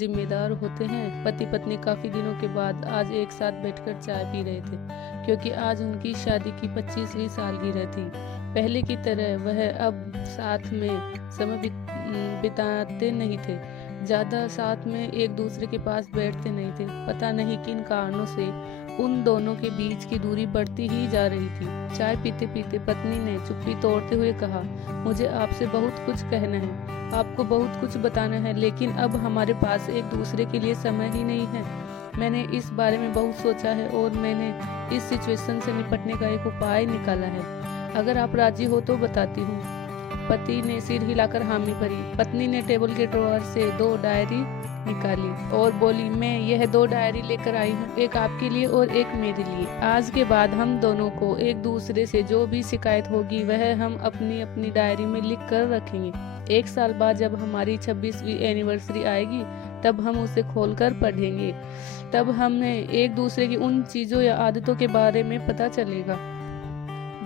जिम्मेदार होते हैं। पति पत्नी काफ़ी दिनों के बाद आज एक साथ बैठकर चाय पी रहे थे, क्योंकि आज उनकी शादी की 25वीं सालगिरह थी। पहले की तरह वह अब साथ में समय बिताते नहीं थे, ज़्यादा साथ में एक दूसरे के पास बैठते नहीं थे। पता नहीं किन कारणों से उन दोनों के बीच की दूरी बढ़ती ही जा रही थी। चाय पीते पीते पत्नी ने चुप्पी तोड़ते हुए कहा, मुझे आपसे बहुत कुछ कहना है, आपको बहुत कुछ बताना है, लेकिन अब हमारे पास एक दूसरे के लिए समय ही नहीं है। मैंने इस बारे में बहुत सोचा है और मैंने इस सिचुएशन से निपटने का एक उपाय निकाला है। अगर आप राजी हो तो बताती हूँ। पति ने सिर हिलाकर हामी भरी। पत्नी ने टेबल के ड्रॉअर से 2 डायरी निकाली और बोली, मैं यह 2 डायरी लेकर आई हूँ, एक आपके लिए और एक मेरे लिए। आज के बाद हम दोनों को एक दूसरे से जो भी शिकायत होगी वह हम अपनी अपनी डायरी में लिख कर रखेंगे। 1 साल बाद जब हमारी 26वीं एनिवर्सरी आएगी तब हम उसे खोलकर पढ़ेंगे। तब हमें एक दूसरे की उन चीज़ों या आदतों के बारे में पता चलेगा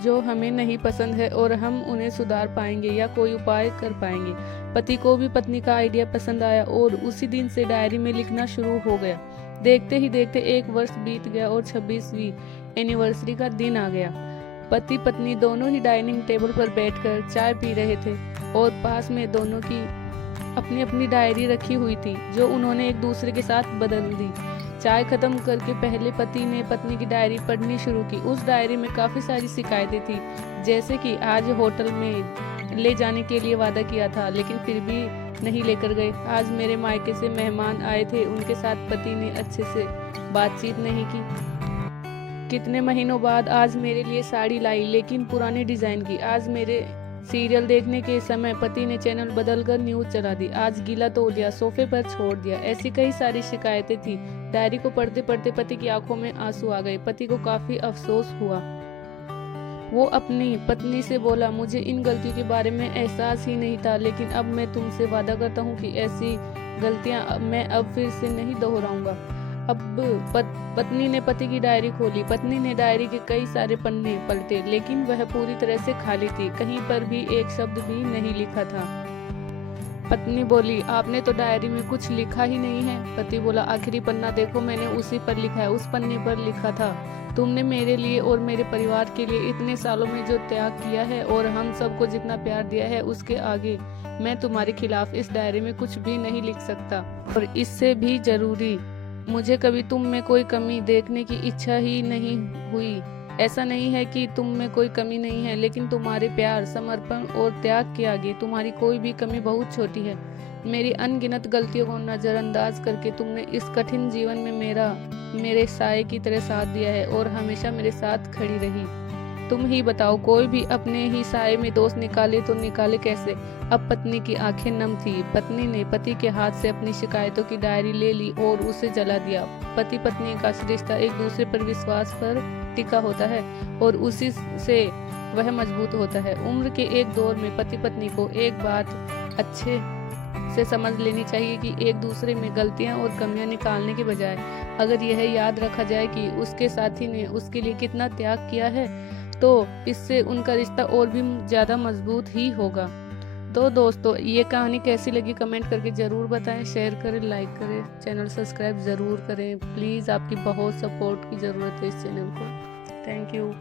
जो हमें नहीं पसंद है और हम उन्हें सुधार पाएंगे या कोई उपाय कर पाएंगे। पति को भी पत्नी का आइडिया पसंद आया और उसी दिन से डायरी में लिखना शुरू हो गया। देखते ही देखते 1 वर्ष बीत गया और 26वीं एनिवर्सरी का दिन आ गया। पति पत्नी दोनों ही डाइनिंग टेबल पर बैठकर चाय पी रहे थे और पास में दोनों की अपनी अपनी डायरी रखी हुई थी, जो उन्होंने एक दूसरे के साथ बदल दी। चाय खत्म करके पहले पति ने पत्नी की डायरी पढ़नी शुरू की। उस डायरी में काफ़ी सारी शिकायतें थी, जैसे कि आज होटल में ले जाने के लिए वादा किया था लेकिन फिर भी नहीं लेकर गए। आज मेरे मायके से मेहमान आए थे, उनके साथ पति ने अच्छे से बातचीत नहीं की। कितने महीनों बाद आज मेरे लिए साड़ी लाई, लेकिन पुराने डिज़ाइन की। आज मेरे सीरियल देखने के समय पति ने चैनल बदलकर न्यूज़ चला दी। आज गीला तौलिया सोफे पर छोड़ दिया। ऐसी कई सारी शिकायतें थी। डायरी को पढ़ते पढ़ते पति की आंखों में आंसू आ गए। पति को काफी अफसोस हुआ। वो अपनी पत्नी से बोला, मुझे इन गलतियों के बारे में एहसास ही नहीं था, लेकिन अब मैं तुमसे वादा करता हूँ कि ऐसी गलतियाँ मैं अब फिर से नहीं दोहराऊंगा। अब पत्नी ने पति की डायरी खोली। पत्नी ने डायरी के कई सारे पन्ने पलटे, लेकिन वह पूरी तरह से खाली थी। कहीं पर भी एक शब्द भी नहीं लिखा था। पत्नी बोली, आपने तो डायरी में कुछ लिखा ही नहीं है। पति बोला, आखिरी पन्ना देखो, मैंने उसी पर लिखा है। उस पन्ने पर लिखा था, तुमने मेरे लिए और मेरे परिवार के लिए इतने सालों में जो त्याग किया है और हम सबको जितना प्यार दिया है, उसके आगे मैं तुम्हारे खिलाफ इस डायरी में कुछ भी नहीं लिख सकता। और इससे भी जरूरी, मुझे कभी तुम में कोई कमी देखने की इच्छा ही नहीं हुई। ऐसा नहीं है कि तुम में कोई कमी नहीं है, लेकिन तुम्हारे प्यार, समर्पण और त्याग के आगे तुम्हारी कोई भी कमी बहुत छोटी है। मेरी अनगिनत गलतियों को नज़रअंदाज करके तुमने इस कठिन जीवन में मेरे साए की तरह साथ दिया है और हमेशा मेरे साथ खड़ी रही। तुम ही बताओ, कोई भी अपने ही साए में दोष निकाले तो निकाले कैसे। अब पत्नी की आंखें नम थी। पत्नी ने पति के हाथ से अपनी शिकायतों की डायरी ले ली और उसे जला दिया। पति पत्नी का रिश्ता एक दूसरे पर विश्वास पर टिका होता है और उसी से वह मजबूत होता है। उम्र के एक दौर में पति पत्नी को एक बात अच्छे से समझ लेनी चाहिए कि एक दूसरे में गलतियां और कमियां निकालने के बजाय अगर यह याद रखा जाए कि उसके साथी ने उसके लिए कितना त्याग किया है, तो इससे उनका रिश्ता और भी ज़्यादा मजबूत ही होगा। तो दोस्तों, ये कहानी कैसी लगी कमेंट करके ज़रूर बताएं, शेयर करें, लाइक करें, चैनल सब्सक्राइब ज़रूर करें। प्लीज़, आपकी बहुत सपोर्ट की ज़रूरत है इस चैनल को। Thank you.